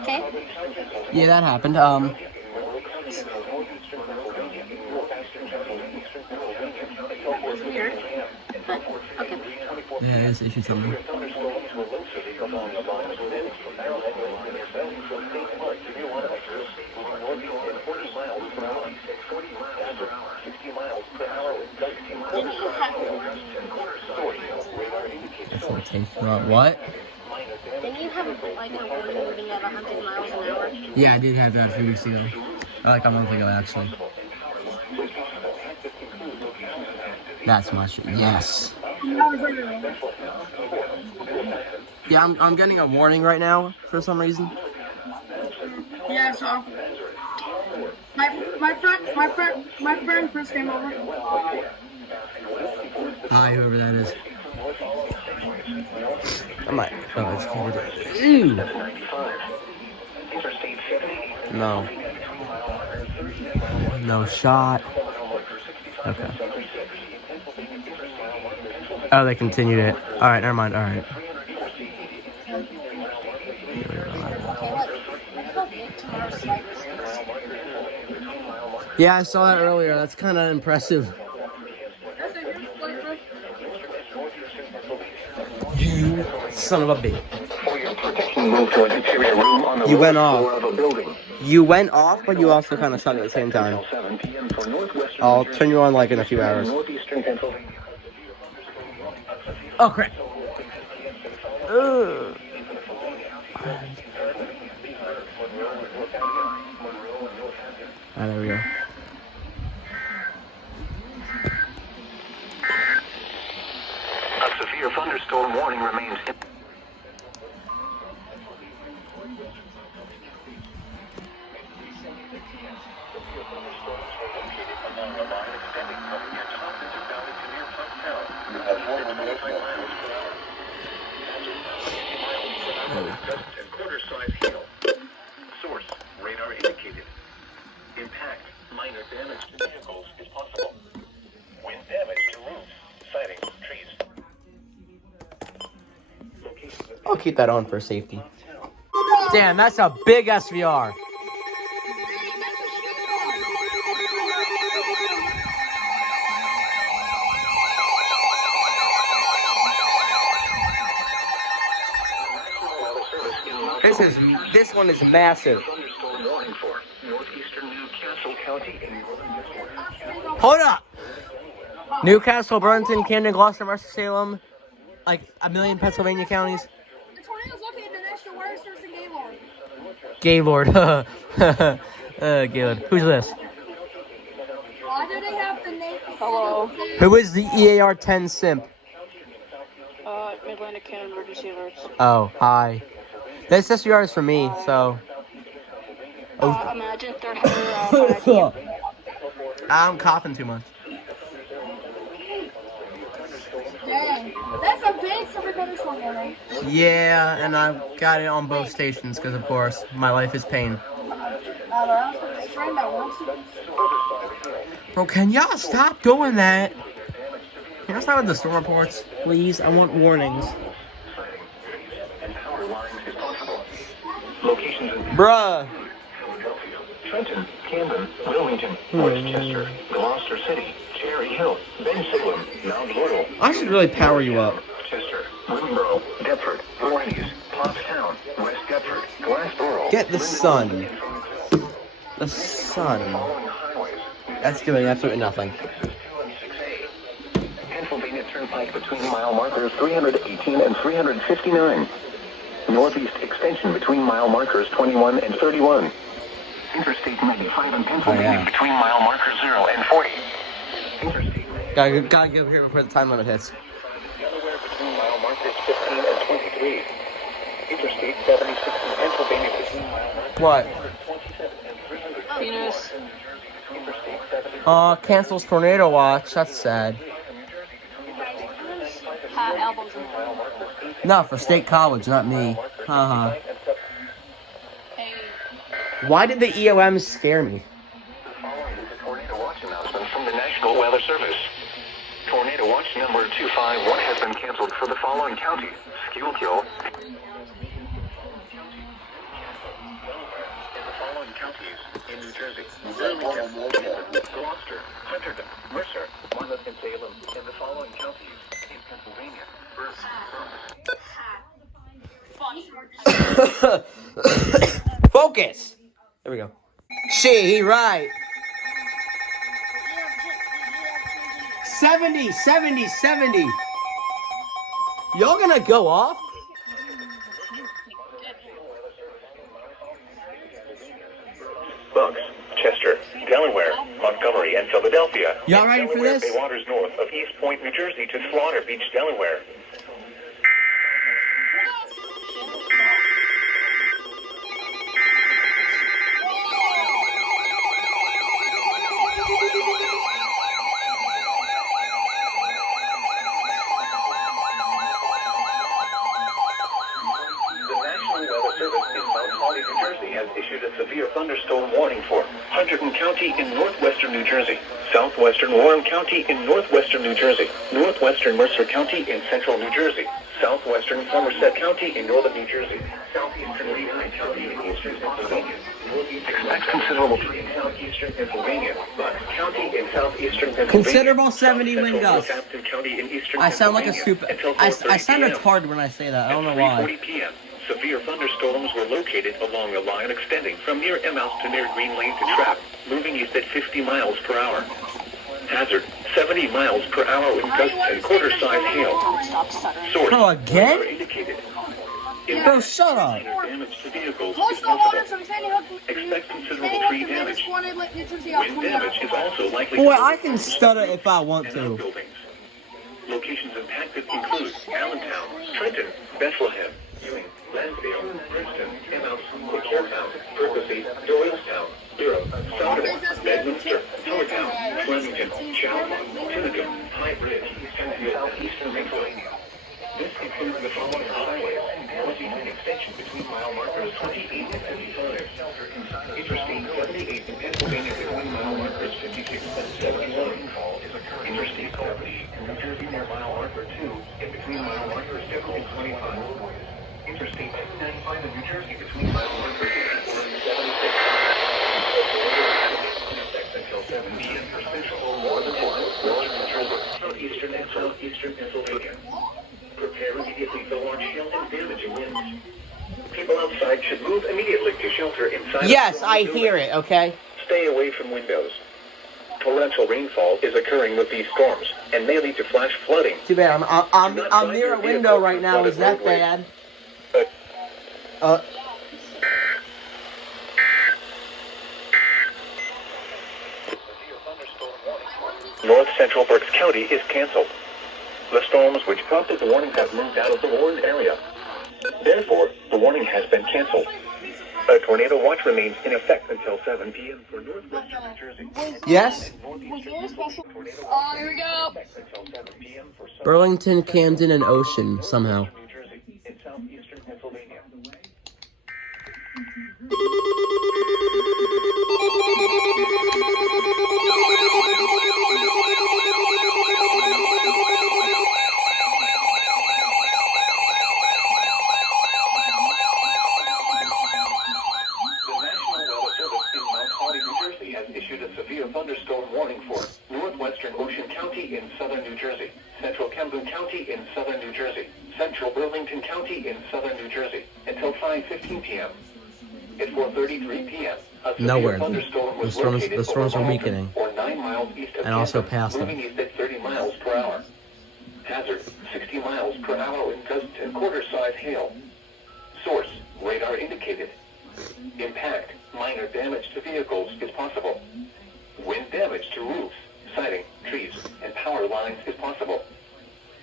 Okay. Yeah, that happened. That's weird. But, okay. Yeah, it's issued something. Didn't you have... It's gonna take what? Didn't you have, like, a warning moving at 100 miles an hour? Yeah, I did have that a few weeks ago. Like a month ago, actually. That's much. Yes. Yeah, I'm getting a warning right now for some reason. Yeah, so my friend Chris came over. Hi, whoever that is. I might. Oh, it's covered. Ew. No. No shot. Okay. Oh, they continued it. All right, never mind. All right. Yeah, I saw that earlier. That's kind of impressive. You son of a bitch. You went off. You went off, but you also kind of shut at the same time. I'll turn you on like in a few hours. Oh, crap. Ugh. Ah, there we go. A severe thunderstorm warning remains. Quarter-size hail. Source, radar indicated. Impact, minor damage to vehicles is possible. Wind damage to roofs, siding, trees. I'll keep that on for safety. Damn, that's a big SVR. This one is massive. Hold up! Newcastle, Burlington, Camden, Gloucester, Mercer-Salem, like a million Pennsylvania counties. The tornado's located in the national water source in Gaylord. Gaylord. Who's this? Why do they have the name? Hello. Who is the EAR 10 simp? Mid-Atlantic Cannon Emergency Alerts. Oh, hi. This SVR is for me, so. Imagine third header, I'm coughing too much. Dang, that's a big silver thunderstorm warning. Yeah, and I've got it on both stations because, of course, my life is pain. Bro, can y'all stop doing that? Can y'all stop with the storm reports, please? I want warnings. Bruh. Trenton, Camden, Wilmington, Westchester, Gloucester City, Cherry Hill, Bensalem, Mount Laurel. I should really power you up. Chester, Willingboro, Deptford, Voorhees, Pottstown, West Deptford, Glassboro. Get the sun. The sun. That's doing absolutely nothing. Pennsylvania Turnpike between mile markers 318 and 359. Northeast extension between mile markers 21 and 31. Interstate 95 in Pennsylvania between mile markers 0 and 40. Interstate Gotta get over here before the time limit hits. Delaware between mile markers 15 and 23. Interstate 76 in Pennsylvania between mile markers What? 27 and 300. Penis. Interstate 70. Cancels tornado watch. That's sad. Albums. No, for State College, not me. Haha. Hey. Why did the EOM scare me? Following is a tornado watch announcement from the National Weather Service. Tornado watch number 251 has been canceled for the following counties: Schuylkill, in New Jersey, Burlington, Gloucester, Hunterdon, Mercer, Monmouth, and Salem, and the following counties in Pennsylvania. Focus! There we go. He right. 70, 70, 70. Y'all gonna go off? Bucks, Chester, Delaware, Montgomery, and Philadelphia. Y'all ready for Delaware this? Bay waters north of East Point, New Jersey to Slaughter Beach, Delaware. Has issued a severe thunderstorm warning for Hunterdon County in northwestern New Jersey, southwestern Warren County in northwestern New Jersey, northwestern Mercer County in central New Jersey, southwestern Somerset County in northern New Jersey, southeastern Lehigh County in eastern Pennsylvania, expect considerable in southeastern Pennsylvania, Bucks County in southeastern Pennsylvania, Considerable 70 wind gusts. Northampton County in eastern I sound like a Pennsylvania stupid. until I sound 4:30 retarded when I say that. I don't know why. 3:40 p.m. Severe thunderstorms were located along a line extending from near Emmaus to near Green Lane to Trapp, moving east at 50 miles per hour. Hazard, 70 miles per hour with gusts and quarter-size hail. Source, Bro, again? weather indicated. Bro, shut up. Minor damage to vehicles Most is of the water possible. from Sandy Hook. Expect considerable Sandy Hook tree and they damage. just wanted like it took the Wind damage is also likely Boy, to I can stutter if I want and to. outbuildings. Locations impacted include Allentown, Trenton, Bethlehem, Ewing, Lansdale, Princeton, Emmaus, Laportown, Percy, Doylestown, Durham, Souderton, Bedminster, Tullytown, Flemington, Chalmont, Tinicum, High Bridge, and southeastern Pennsylvania. This includes the following highways: Northeastern extension between mile markers 28 and 55. Interstate 78 in Pennsylvania between mile markers 56 and 71. Interstate 70 in New Jersey near mile marker 2 and between mile markers 50 and 25. Interstate 295 in New Jersey between mile markers 84 and 76. Until 7 p.m. for central or northern New Jersey, southeastern and southeastern Pennsylvania. Prepare immediately for large hail and damaging winds. People outside should move immediately to shelter inside. Yes, I hear it, okay? Stay away from windows. Torrential rainfall is occurring with these storms and may lead to flash flooding. Too bad. I'm near a window right now. Is that bad? North Central Berks County is canceled. The storms which prompted the warning have moved out of the warned area. Therefore, the warning has been canceled. A tornado watch remains in effect until 7 p.m. for northwestern New Jersey. Yes? Here we go. Burlington, Camden, and Ocean, somehow. New Jersey and southeastern Pennsylvania. Has issued a severe thunderstorm warning for northwestern Ocean County in southern New Jersey, central Camden County in southern New Jersey, central Burlington County in southern New Jersey, until 5:15 p.m. At 4:33 p.m., a severe Nowhere. thunderstorm was The located storms over are Malton, weakening. or 9 miles east of And also Camden, past moving them. east at 30 miles per hour. Hazard, 60 miles per hour in gusts and quarter-size hail. Source, radar indicated. Impact, minor damage to vehicles is possible. Wind damage to roofs, siding, trees, and power lines is possible.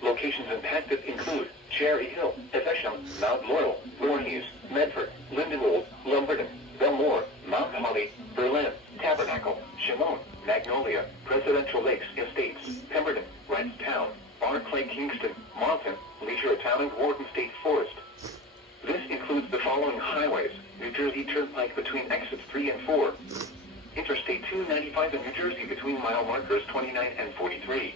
Locations impacted include Cherry Hill, Evesham, Mount Laurel, Voorhees, Medford, Lindenwold, Lumberton, Belmore, Mount Holly, Berlin, Tabernacle, Shimon, Magnolia, Presidential Lakes Estates, Pemberton, Wrightstown, Barclay, Kingston, Monson, Leisure Town, and Warden State Forest. This includes the following highways: New Jersey Turnpike between exits 3 and 4. Interstate 295 in New Jersey between mile markers 29 and 43.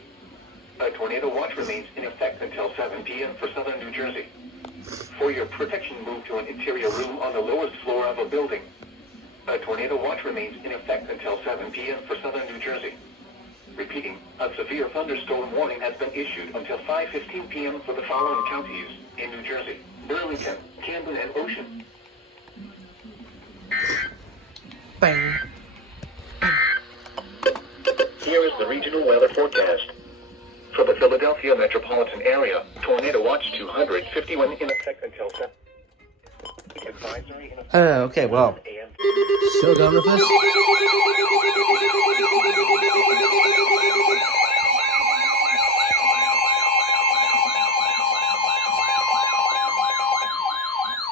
A tornado watch remains in effect until 7 p.m. for southern New Jersey. For your protection, move to an interior room on the lowest floor of a building. A tornado watch remains in effect until 7 p.m. for southern New Jersey. Repeating, a severe thunderstorm warning has been issued until 5:15 p.m. for the following counties in New Jersey: Burlington, Camden, and Ocean. Bang. Here is the regional weather forecast. For the Philadelphia metropolitan area, tornado watch 251 in effect until 7. Advisory in effect. Okay, well. Still done with this?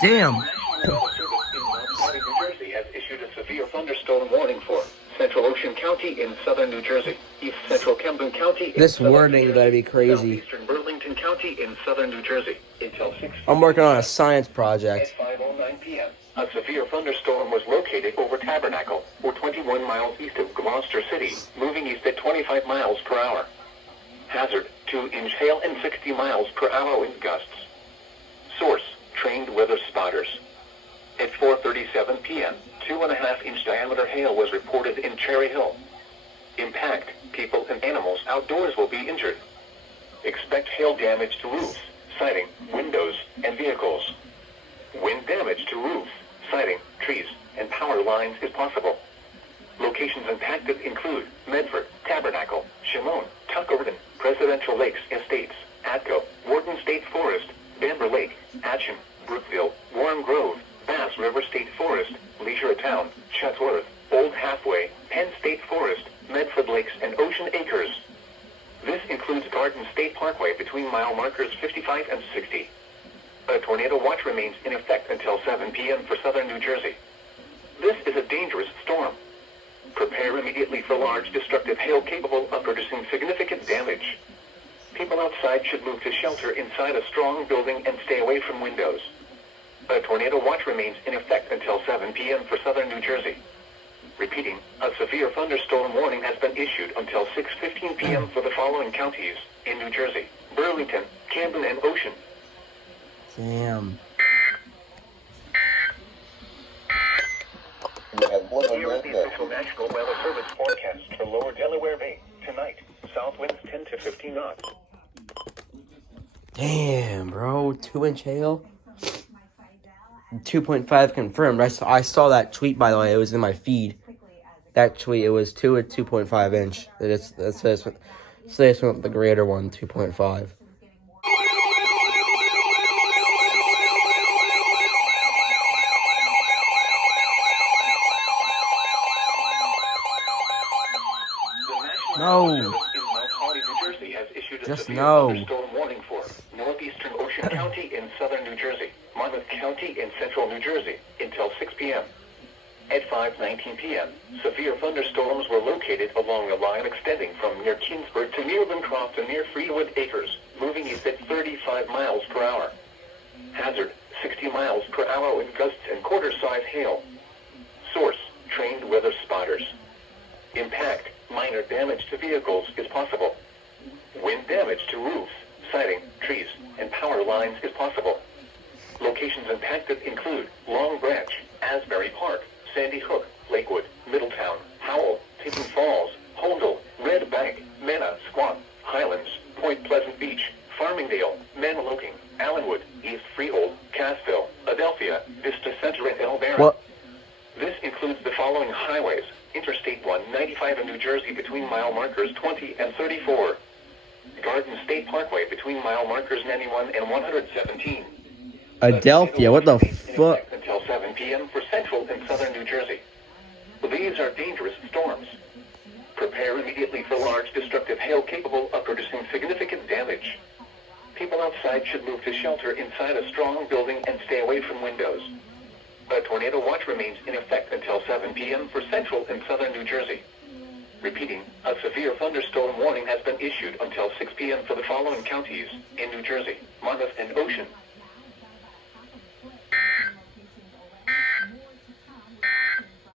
Damn. New Jersey has issued a severe thunderstorm warning for Central Ocean County in southern New Jersey, East Central Camden County in This southern wording New better Jersey, be crazy. Southeastern Burlington County in southern New Jersey until 6. I'm working on a science At project. 5:09 p.m., a severe thunderstorm was located over Tabernacle, or 21 miles east of Gloucester City, moving east at 25 miles per hour. Hazard: 2-inch hail and 60 miles per hour wind gusts. Source: trained weather spotters. At 4:37 p.m., 2.5-inch diameter hail was reported in Cherry Hill. Impact: people and animals outdoors will be injured. Expect hail damage to roofs, siding, windows, and vehicles. Wind damage to roofs, siding, trees, and power lines is possible. Locations impacted include Medford, Tabernacle, Shimone, Tuckerton, Presidential Lakes Estates, Atco, Warden State Forest, Bamber Lake, Atcham, Brookville, Warren Grove, Bass River State Forest, Leisure Town, Chatsworth, Old Halfway, Penn State Forest, Medford Lakes, and Ocean Acres. This includes Garden State Parkway between mile markers 55 and 60. A tornado watch remains in effect until 7 p.m. for southern New Jersey. This is a dangerous storm. Prepare immediately for large destructive hail capable of producing significant damage. People outside should move to shelter inside a strong building and stay away from windows. A tornado watch remains in effect until 7 p.m. for southern New Jersey. Repeating, a severe thunderstorm warning has been issued until 6:15 p.m. for the following counties in New Jersey: Burlington, Camden, and Ocean. Damn. Here is the official National Weather Service forecast for lower Delaware Bay. Tonight, south winds 10 to 15 knots. Damn, bro. 2-inch hail? 2.5 confirmed. I saw that tweet, by the way. It was in my feed. That tweet, it was 2 at 2.5 inch. It says the greater one, 2.5. No. Just no. Thunderstorm warning for northeastern Ocean County in southern New Jersey, Monmouth County in central New Jersey until 6 p.m. At 5:19 p.m., severe thunderstorms were located along a line extending from near Kingsburg to near Lincroft and near Freewood Acres, moving east at 35 miles per hour. Hazard: 60 miles per hour wind gusts and quarter-size hail. Source: trained weather spotters. Impact: minor damage to vehicles is possible. Wind damage to roofs, siding, trees, and power lines is possible. Locations impacted include Long Branch, Asbury Park, Sandy Hook, Lakewood, Middletown, Howell, Tinton Falls, Holdall, Red Bank, Mena, Squam, Highlands, Point Pleasant Beach, Farmingdale, Manloking, Allenwood, East Freehold, Cassville, Adelphia, Vista Center, and El Barron. What? This includes the following highways: Interstate 195 in New Jersey between mile markers 20 and 34. Garden State Parkway between mile markers 91 and 117. Adelphia, what the fuck? Until 7 p.m. for central and southern New Jersey. These are dangerous storms. Prepare immediately for large destructive hail capable of producing significant damage. People outside should move to shelter inside a strong building and stay away from windows. A tornado watch remains in effect until 7 p.m. for central and southern New Jersey. Repeating, a severe thunderstorm warning has been issued until 6 p.m. for the following counties in New Jersey: Monmouth and Ocean.